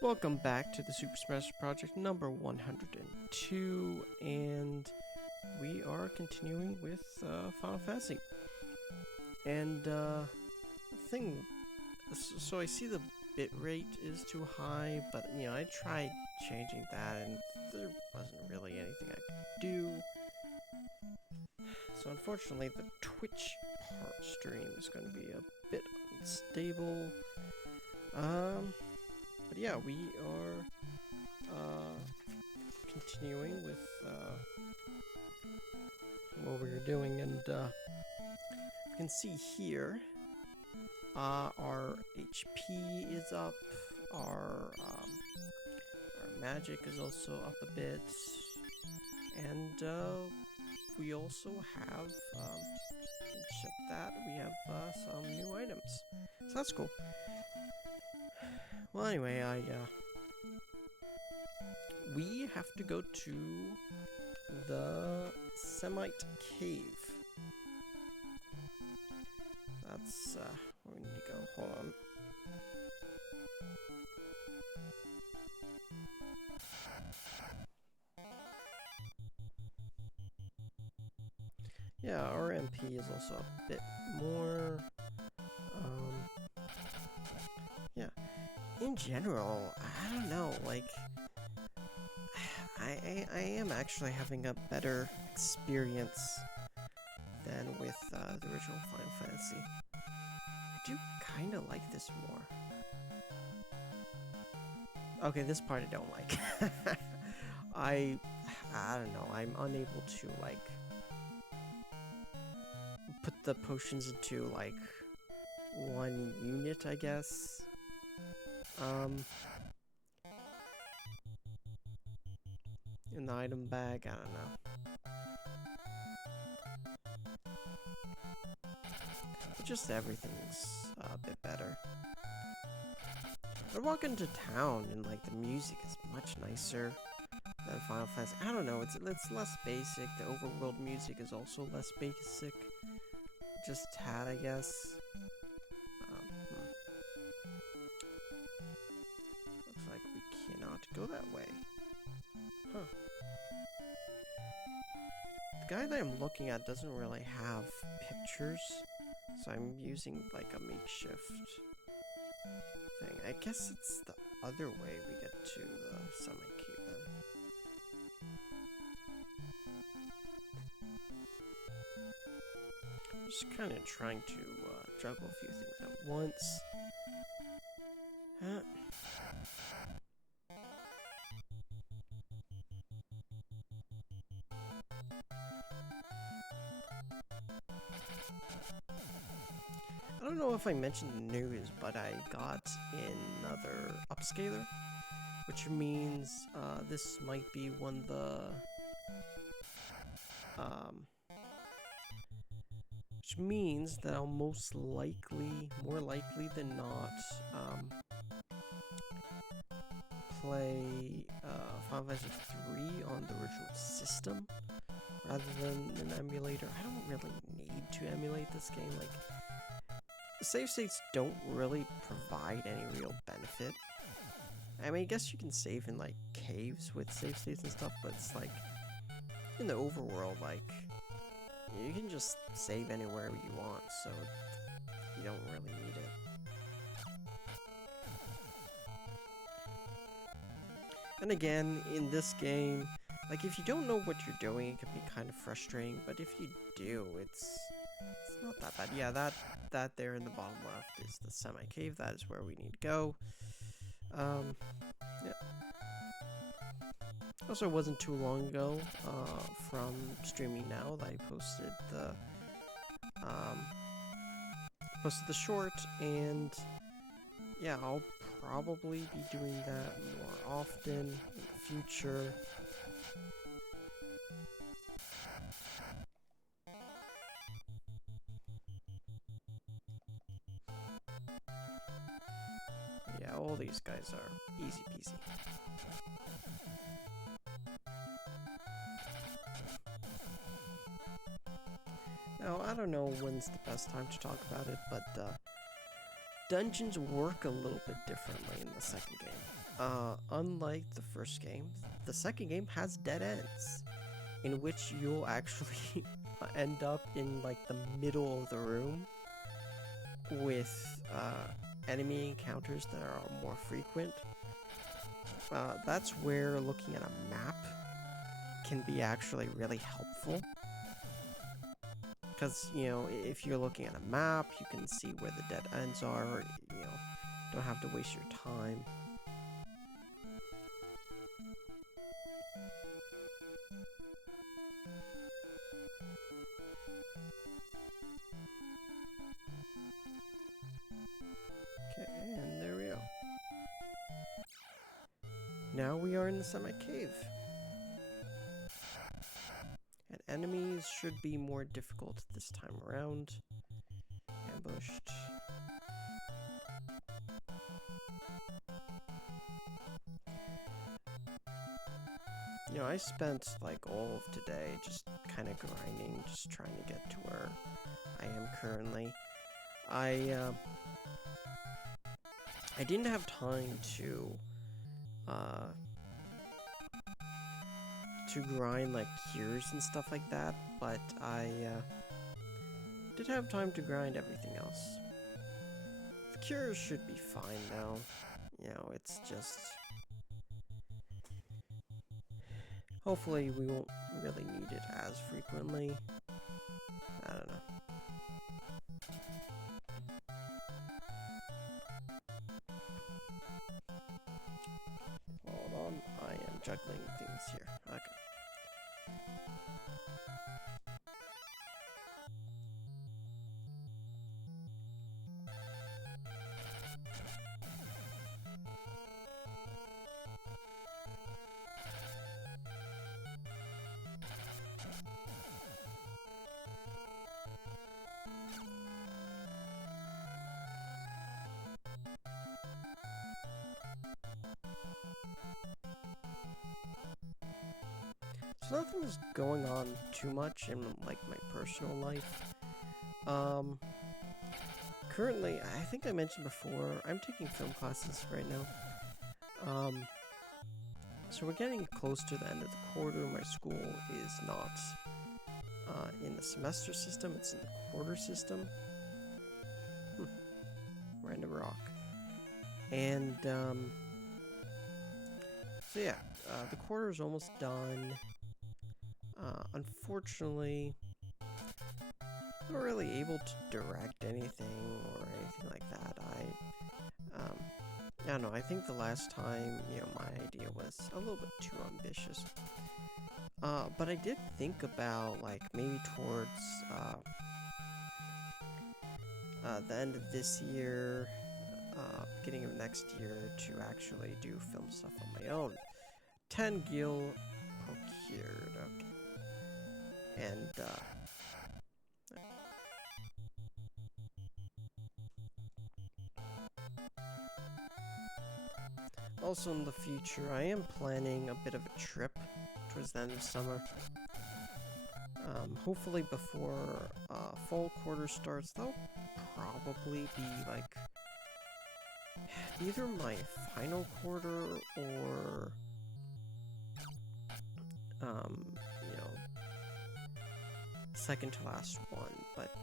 Welcome back to the Super Smash Project number 102, and we are continuing with Final Fantasy. And thing, so I see the bit rate is too high, but I tried changing that, and there wasn't really anything I could do. So unfortunately, the Twitch part stream is going to be a bit unstable. But yeah, we are continuing with what we were doing, and you can see here our HP is up, our magic is also up a bit, and we also have, check that, we have some new items, so that's cool. Well, anyway, we have to go to the Semite Cave. That's where we need to go. Hold on. Yeah, our MP is also a bit more. Yeah. In general, I don't know, like, I am actually having a better experience than with the original Final Fantasy. I do kind of like this more. Okay, this part I don't like. I don't know, I'm unable to, like, put the potions into, like, one unit, I guess. In the item bag, I don't know. But just everything's a bit better. I walk into town and like the music is much nicer than Final Fantasy. I don't know, it's less basic. The overworld music is also less basic. Just tad, I guess. Looks like we cannot go that way. Huh. The guy that I'm looking at doesn't really have pictures, so I'm using like a makeshift thing. I guess it's the other way we get to the Semite Cave then. Just kind of trying to juggle a few things at once. I don't know if I mentioned the news, but I got another upscaler, which means this might be one of the which means that I'll most likely, more likely than not, play Final Fantasy 3 on the original system rather than an emulator. I don't really need to emulate this game. Like, save states don't really provide any real benefit. I mean, I guess you can save in like caves with save states and stuff, but it's like in the overworld, like you can just save anywhere you want, so you don't really need it. And again, in this game, like if you don't know what you're doing, it can be kind of frustrating, but if you do, it's not that bad. Yeah, that there in the bottom left is the Semite Cave. That is where we need to go. Yeah. Also, it wasn't too long ago from Streaming Now that I posted the short, and yeah, I'll probably be doing that more often in the future. Yeah, all these guys are easy peasy. Now, I don't know when's the best time to talk about it, but dungeons work a little bit differently in the second game. Unlike the first game, the second game has dead ends, in which you'll actually end up in like the middle of the room with enemy encounters that are more frequent. That's where looking at a map can be actually really helpful. Because, you know, if you're looking at a map, you can see where the dead ends are, or, you know, don't have to waste your time. Okay, and there we go. Now we are in the Semite Cave. And enemies should be more difficult this time around. Ambushed. You know, I spent like all of today just kind of grinding, just trying to get to where I am currently. I didn't have time to grind like cures and stuff like that, but I did have time to grind everything else. The cures should be fine now. You know, it's just... hopefully we won't really need it as frequently. I don't know. Hold on, I am juggling things here. Okay. So nothing is going on too much in like my personal life. Currently, I think I mentioned before, I'm taking film classes right now. So we're getting close to the end of the quarter. My school is not in the semester system, it's in the quarter system. Random rock. And so yeah, the quarter is almost done. Unfortunately, I'm not really able to direct anything or anything like that. I don't know, I think the last time, you know, my idea was a little bit too ambitious. But I did think about, like, maybe towards, the end of this year, beginning of next year, to actually do film stuff on my own. 10 gil procured, okay. And, also in the future, I am planning a bit of a trip towards the end of summer. Hopefully before fall quarter starts. That'll probably be like either my final quarter or you know, second to last one, but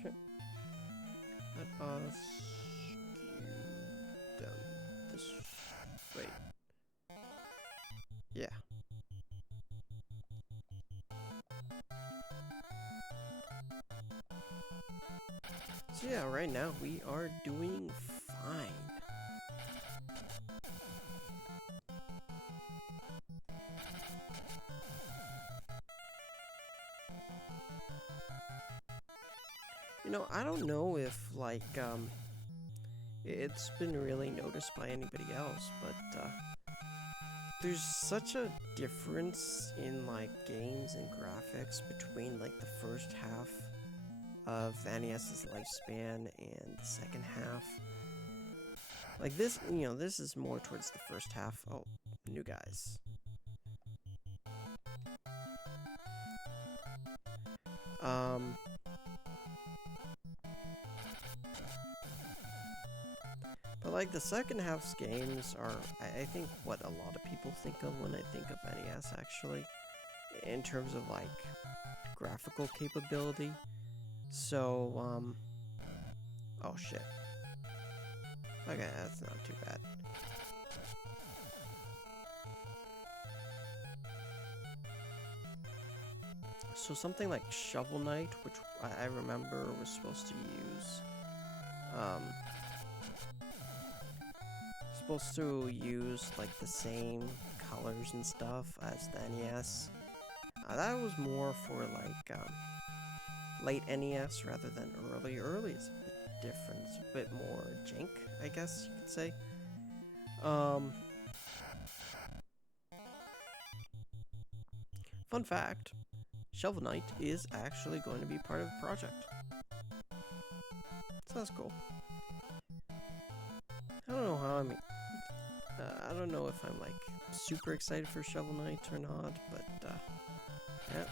okay. Let us skew down this way. Yeah. So yeah, right now we are doing fine. You know, I don't know if, like, it's been really noticed by anybody else, but, there's such a difference in, like, games and graphics between, like, the first half of the NES's lifespan and the second half. Like this, you know, this is more towards the first half. Oh, new guys. But like the second half's games are, I think, what a lot of people think of when I think of NES, actually, in terms of like graphical capability. So, oh shit. Okay, that's not too bad. So something like Shovel Knight, which I remember was supposed to use, like the same colors and stuff as the NES. That was more for like late NES rather than early. Early is a bit different. It's a bit more jank, I guess you could say. Fun fact, Shovel Knight is actually going to be part of the project. So that's cool. I don't know how I don't know if I'm like super excited for Shovel Knight or not, but yeah.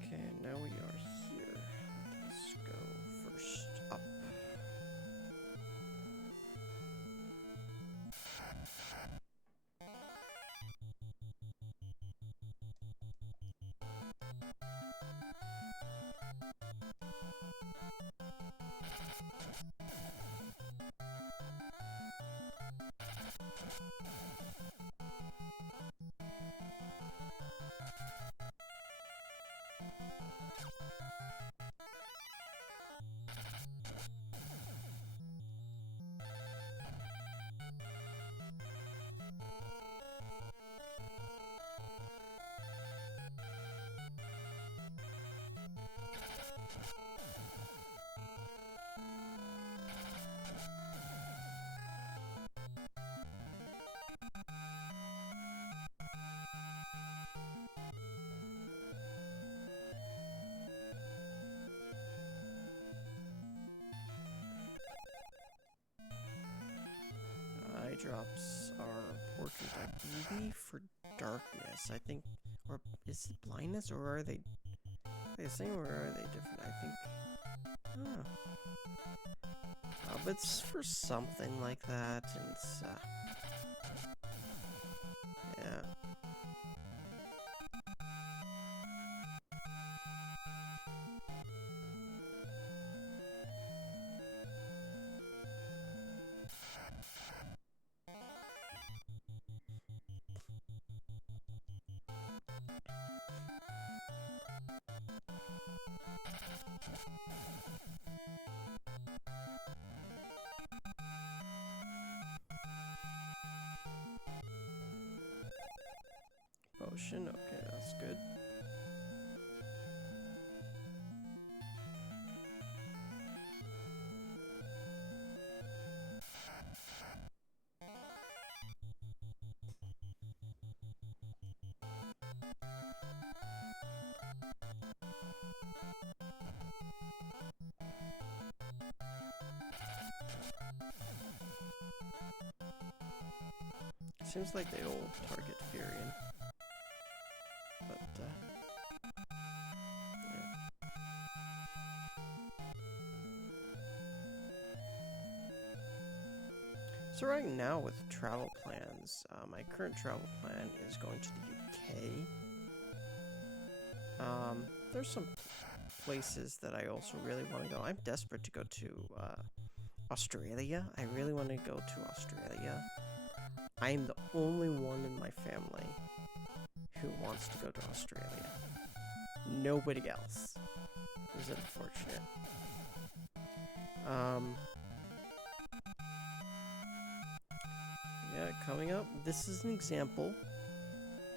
Okay, now we are here. Let's go first up. Eye drops are important, I believe, for darkness. I think, or is it blindness, or are they the same, or are they different? I think. But it's for something like that, and it's yeah. Potion, okay, that's good. Seems like they all target Furion. But, yeah. So right now with travel plans, my current travel plan is going to the UK. There's some places that I also really want to go. I'm desperate to go to Australia. I really want to go to Australia. I'm the only one in my family who wants to go to Australia. Nobody else. Is unfortunate. Yeah, coming up, this is an example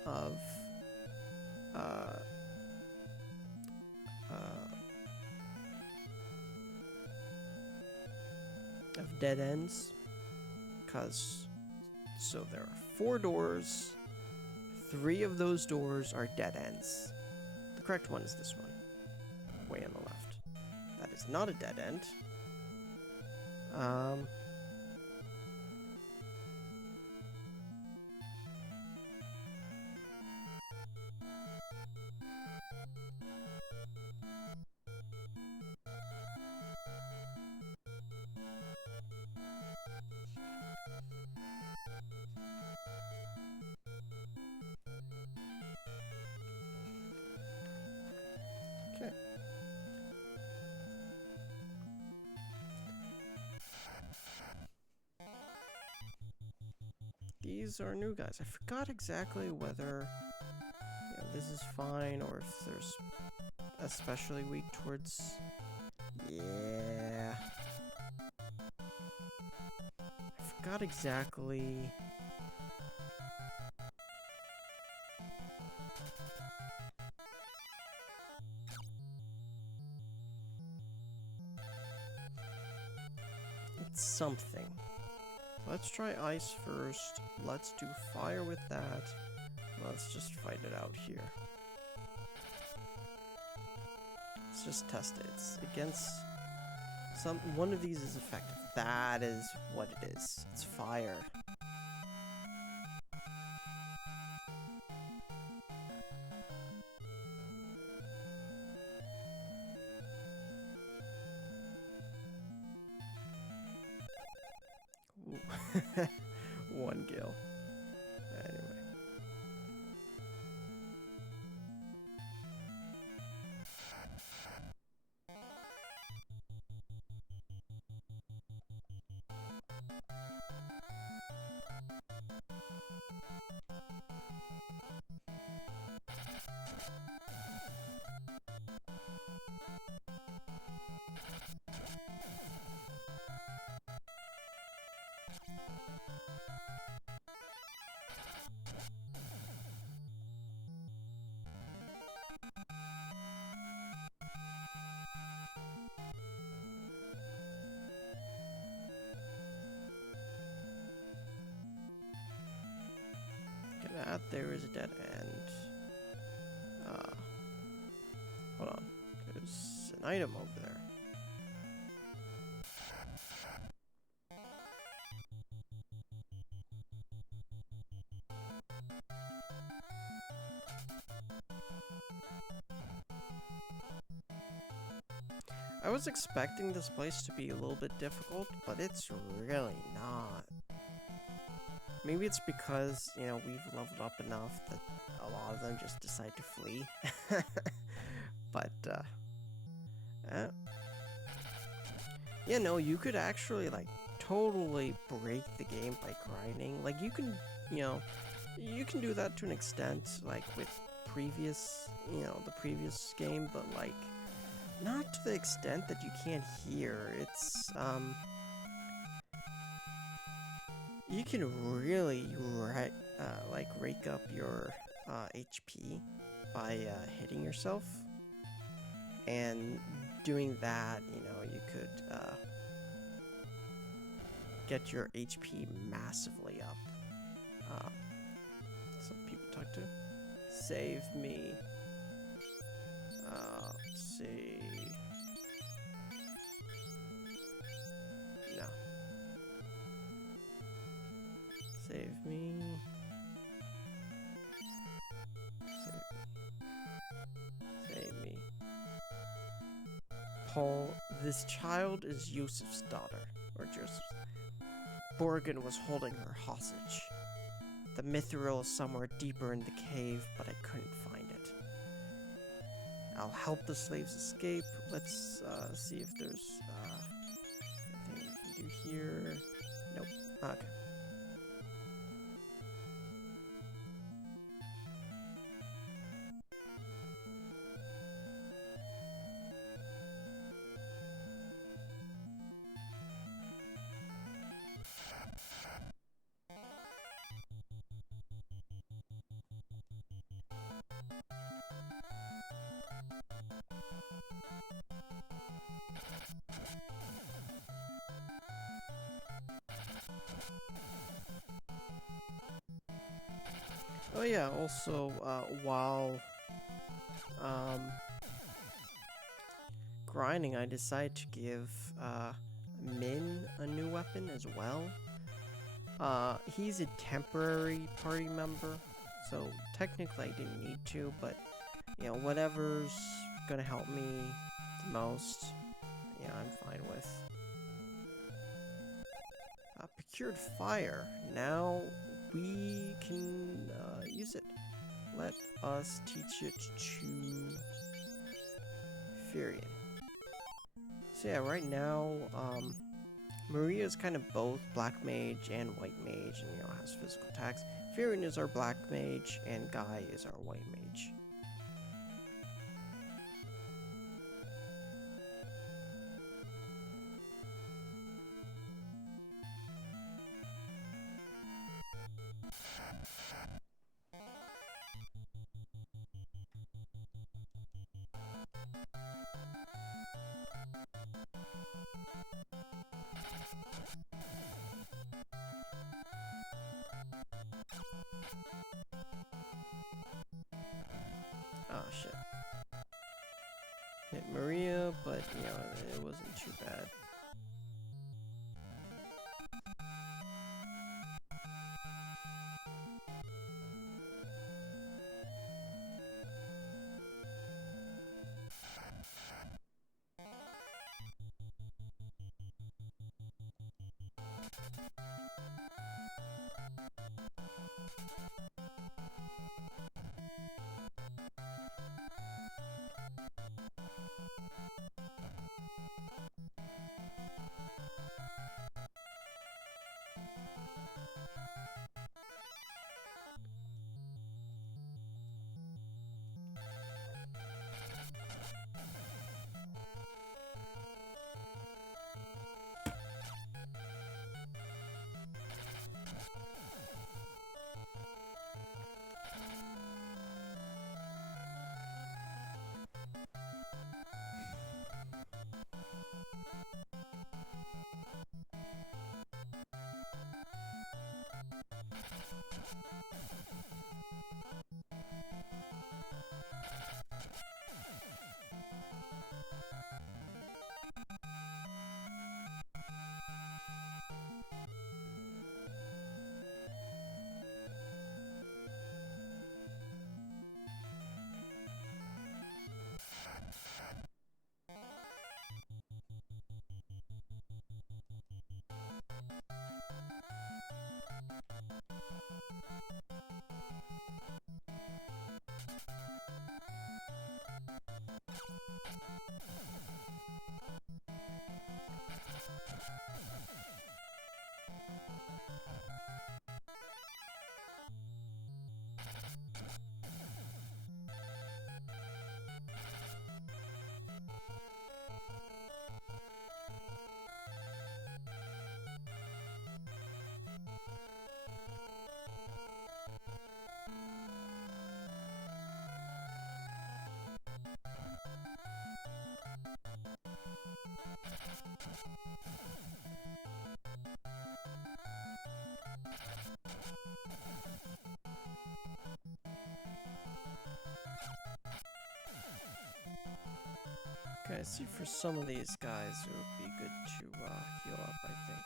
of dead ends. So there are 4 doors. 3 of those doors are dead ends. The correct one is this one, way on the left. That is not a dead end. Okay. These are new guys. I forgot exactly whether this is fine or if there's especially weak towards... Yeah. I forgot exactly... It's something. Let's try ice first. Let's do fire with that. Let's just fight it out here. Let's just test it. It's against one of these is effective. That is what it is. It's fire. Ooh. 1 gil. Anyway. That there is a dead end. Hold on. There's an item over there. I was expecting this place to be a little bit difficult, but it's really not. Maybe it's because, you know, we've leveled up enough that a lot of them just decide to flee. But, yeah, no, you could actually, like, totally break the game by grinding. Like, you can, you know, you can do that to an extent, like, with previous, you know, the previous game, but, like, not to the extent that you can't hear. It's, you can really, like, rake up your, HP by, hitting yourself. And doing that, you know, you could, get your HP massively up. Some people talk to. Save me. Let's see. No. Save me. Save me. Paul, this child is Yusuf's daughter, or Joseph's. Borgin was holding her hostage. The mithril is somewhere deeper in the cave, but I couldn't find it. I'll help the slaves escape. Let's see if there's anything we can do here. Nope. Okay. Oh yeah, also, while grinding, I decided to give Min a new weapon as well. He's a temporary party member, so technically I didn't need to, but, you know, whatever's gonna help me the most, yeah, I'm fine with. Procured fire. Now we can use it. Let us teach it to Furion. So yeah, right now, Maria is kind of both black mage and white mage, and you know, has physical attacks. Furion is our black mage, and Guy is our white mage. Oh shit. Hit Maria, but you know, it wasn't too bad. Okay, see, for some of these guys, it would be good to heal up, I think.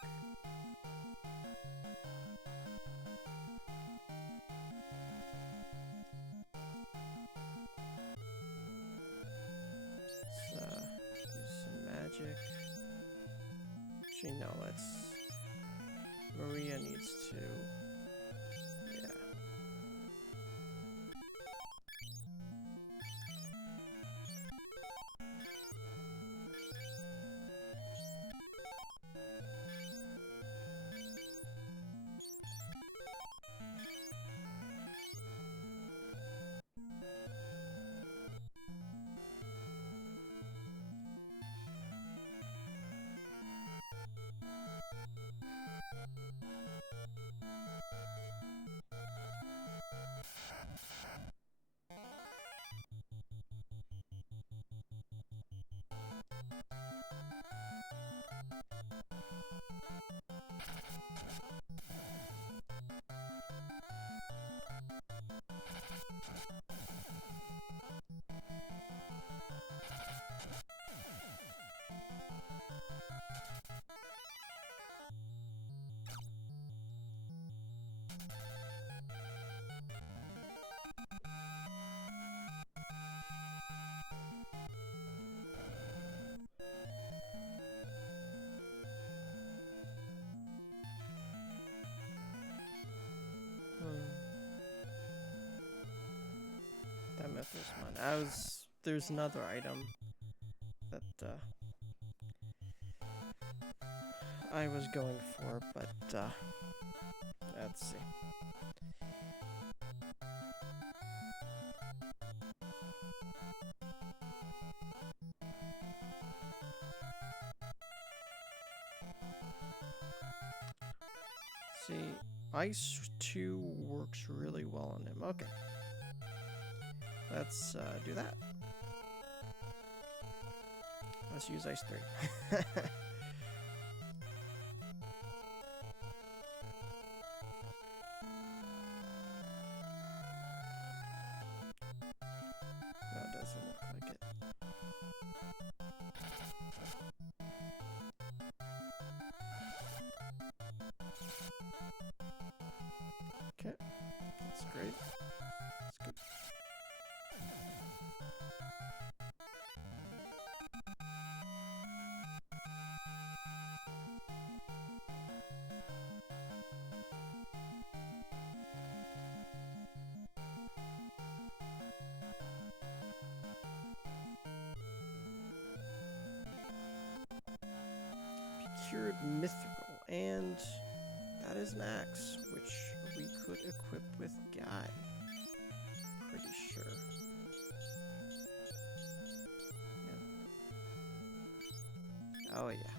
Let's use some magic. Actually, no, let's... Maria needs to... Yeah. Damn it, there's mine. There's another item that I was going for, but let's see. See, Ice 2 works really well on him. Okay. Let's do that. Let's use Ice 3. That doesn't look like it. Okay, that's great. That's good. Procured Mithril, and that is an axe, which we could equip with Guy. Pretty sure. Yeah. Oh yeah.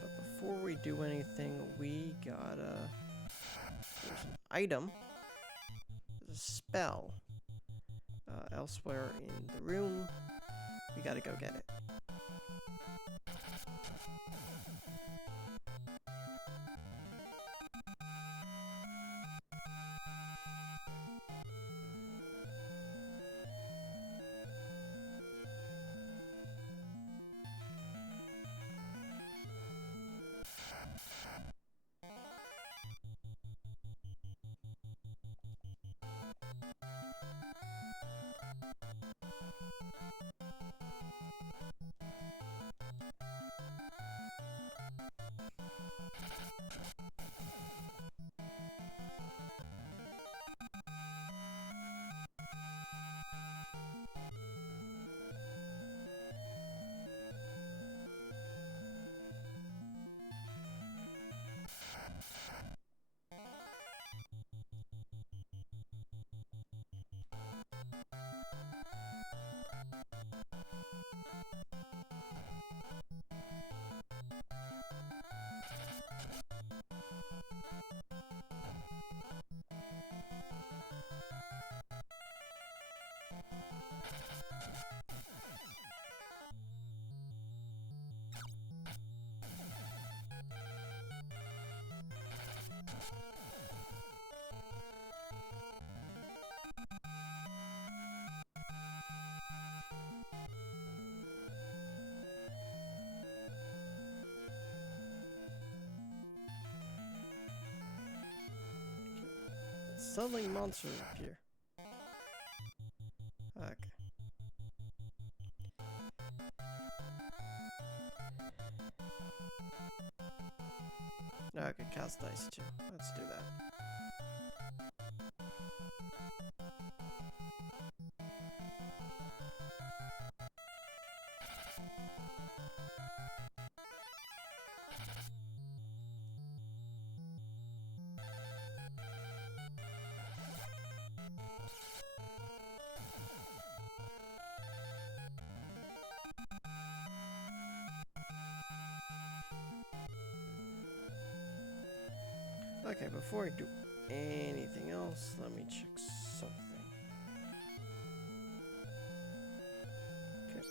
But before we do anything, we gotta... There's an item. There's a spell. Elsewhere in the room. We gotta go get it. Suddenly monsters appear. Okay. Okay, cast dice too. Let's do that. Okay, before I do anything else, let me check something. Okay.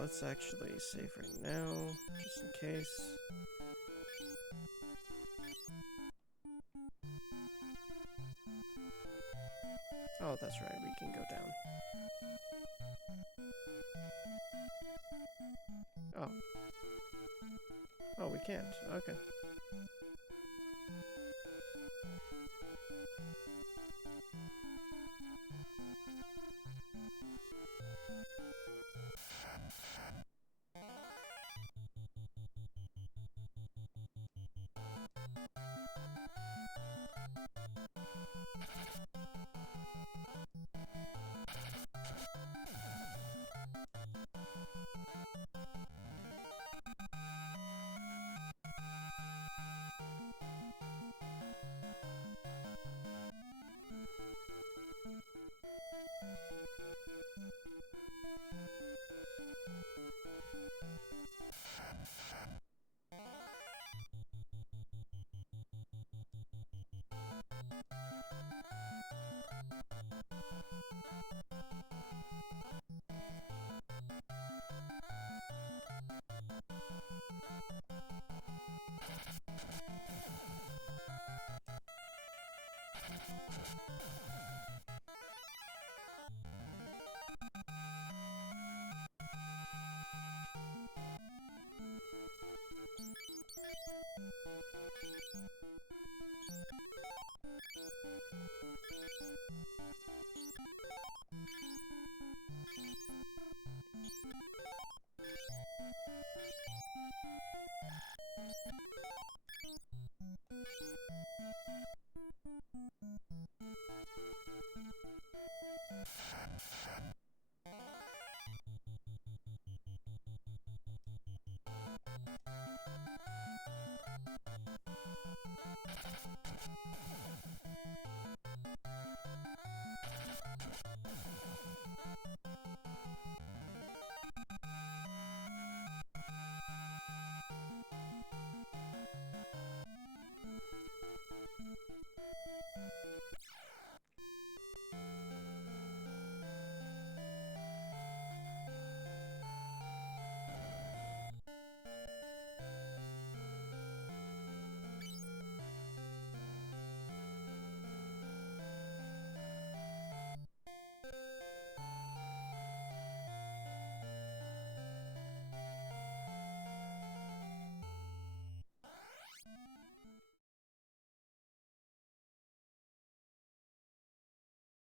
let's actually save right now, just in case. Oh, that's right, we can go down. Oh. Oh, we can't. Okay.